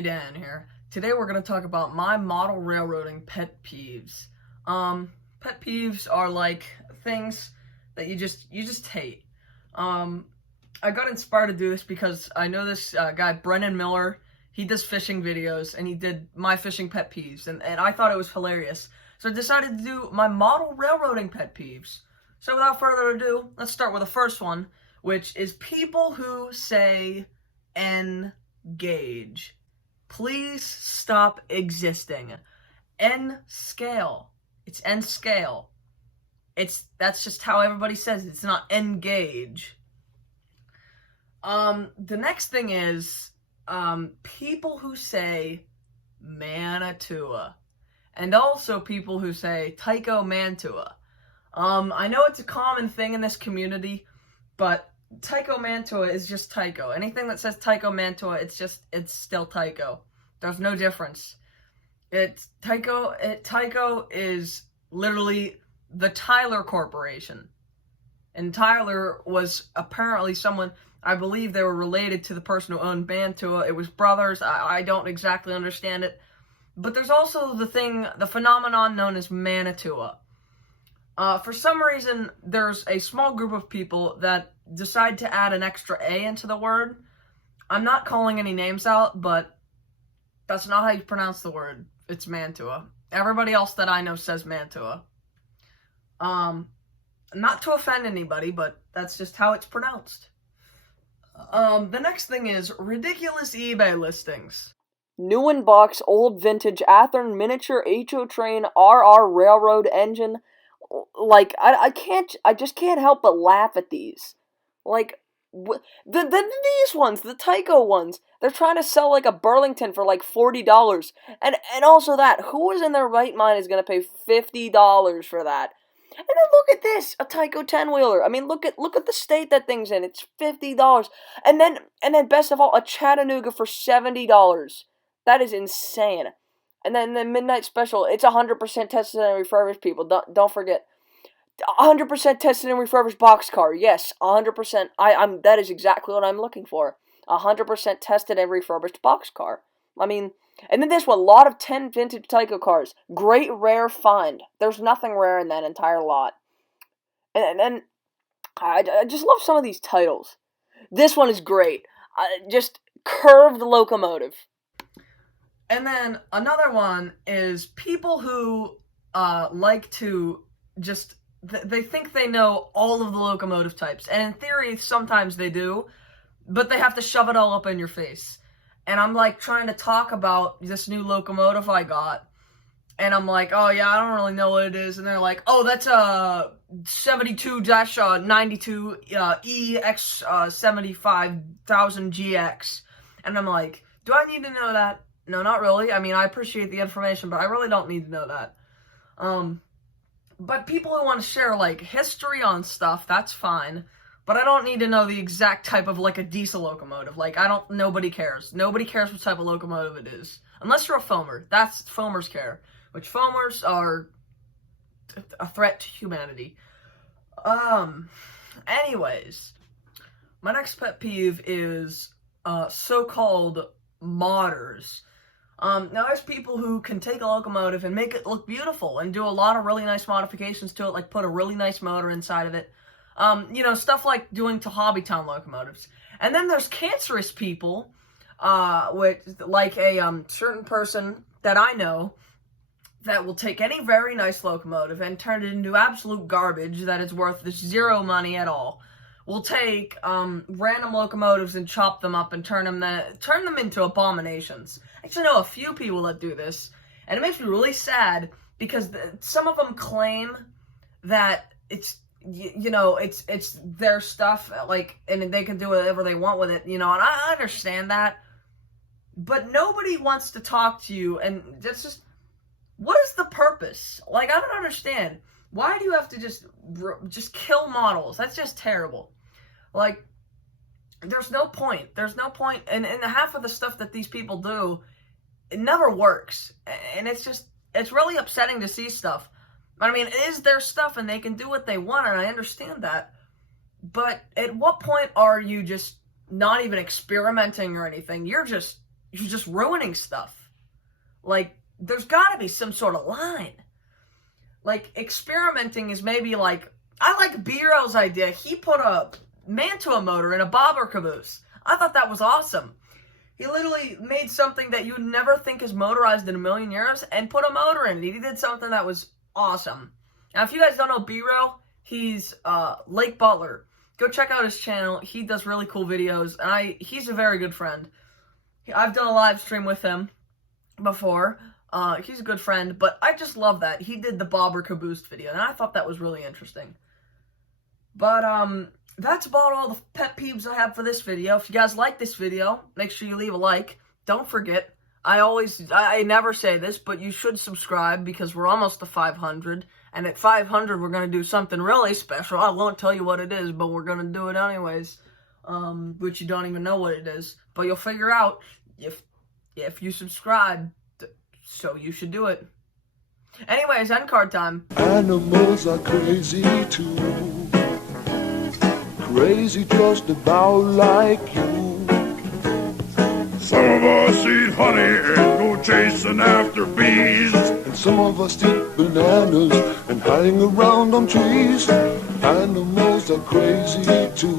every Dan here. Today we're going to talk about my model railroading pet peeves. Pet peeves are like things that you just hate. I got inspired to do this because I know this guy, Brennan Miller. He does fishing videos, and he did my fishing pet peeves, and I thought it was hilarious. So I decided to do my model railroading pet peeves. So without further ado, let's start with the first one, which is people who say engage. Please stop existing. N scale. It's N scale. That's just how everybody says it. It's not engage. The next thing is people who say Manitoua, and also people who say Tycho Mantua. I know it's a common thing in this community, but Tycho Mantua is just Tycho. Anything that says Tycho Mantua, it's still Tycho. There's no difference. Tycho is literally the Tyler Corporation. And Tyler was apparently someone, I believe they were related to the person who owned Mantua. It was brothers. I don't exactly understand it. But there's also the phenomenon known as Manitoua. For some reason, there's a small group of people that decide to add an extra A into the word. I'm not calling any names out, but that's not how you pronounce the word. It's Mantua. Everybody else that I know says Mantua. Not to offend anybody, but that's just how it's pronounced. The next thing is ridiculous eBay listings. New in box, old vintage Athearn miniature HO train RR railroad engine. Like, I just can't help but laugh at these. Like, these ones, the Tycho ones, they're trying to sell like a Burlington for like $40. And also that, who is in their right mind is going to pay $50 for that? And then look at this, a Tycho 10-wheeler. I mean, look at the state that thing's in. It's $50. And then best of all, a Chattanooga for $70. That is insane. And then the midnight special, it's 100% tested and refurbished, people. Don't forget. 100% tested and refurbished boxcar. Yes, 100%. That is exactly what I'm looking for. 100% tested and refurbished boxcar. I mean, and then this one, lot of 10 vintage Tycho cars. Great rare find. There's nothing rare in that entire lot. And then I just love some of these titles. This one is great. Just curved locomotive. And then another one is people who like to just, they think they know all of the locomotive types. And in theory, sometimes they do, but they have to shove it all up in your face. And I'm like trying to talk about this new locomotive I got. And I'm like, oh yeah, I don't really know what it is. And they're like, oh, that's a 72-92 EX 75,000 GX. And I'm like, do I need to know that? No, not really. I mean, I appreciate the information, but I really don't need to know that. But people who want to share, like, history on stuff, that's fine. But I don't need to know the exact type of, like, a diesel locomotive. Like, nobody cares. Nobody cares what type of locomotive it is. Unless you're a foamer. Foamers care. Which foamers are a threat to humanity. Anyways. My next pet peeve is, so-called modders. Now there's people who can take a locomotive and make it look beautiful and do a lot of really nice modifications to it, like put a really nice motor inside of it. Stuff like doing to Hobbytown locomotives. And then there's cancerous people, like a certain person that I know that will take any very nice locomotive and turn it into absolute garbage that is worth zero money at all. We'll take random locomotives and chop them up and turn them into abominations. I actually know a few people that do this, and it makes me really sad because some of them claim that it's their stuff, like, and they can do whatever they want with it, and I understand that, but nobody wants to talk to you, and that's just, what is the purpose? Like, I don't understand. Why do you have to just kill models? That's just terrible. Like, there's no point. There's no point. And half of the stuff that these people do, it never works. And it's really upsetting to see stuff. I mean, it is their stuff and they can do what they want, and I understand that. But at what point are you just not even experimenting or anything? You're just you're just ruining stuff. Like, there's gotta be some sort of line. Like, experimenting is maybe like, I like B-Roll's idea. He put a Mantua motor in a bobber caboose. I thought that was awesome. He literally made something that you'd never think is motorized in a million years and put a motor in it. He did something that was awesome. Now, if you guys don't know B-Roll, he's Lake Butler. Go check out his channel. He does really cool videos, and he's a very good friend. I've done a live stream with him before. He's a good friend, but I just love that. He did the bobber caboose video, and I thought that was really interesting. But, that's about all the pet peeves I have for this video. If you guys like this video, make sure you leave a like. Don't forget, I never say this, but you should subscribe because we're almost to 500. And at 500, we're going to do something really special. I won't tell you what it is, but we're going to do it anyways. Which you don't even know what it is. But you'll figure out if you subscribe. So you should do it. Anyways, end card time. Animals are crazy too. Crazy just about like you. Some of us eat honey and go chasing after bees. And some of us eat bananas and hang around on trees. Animals are crazy too.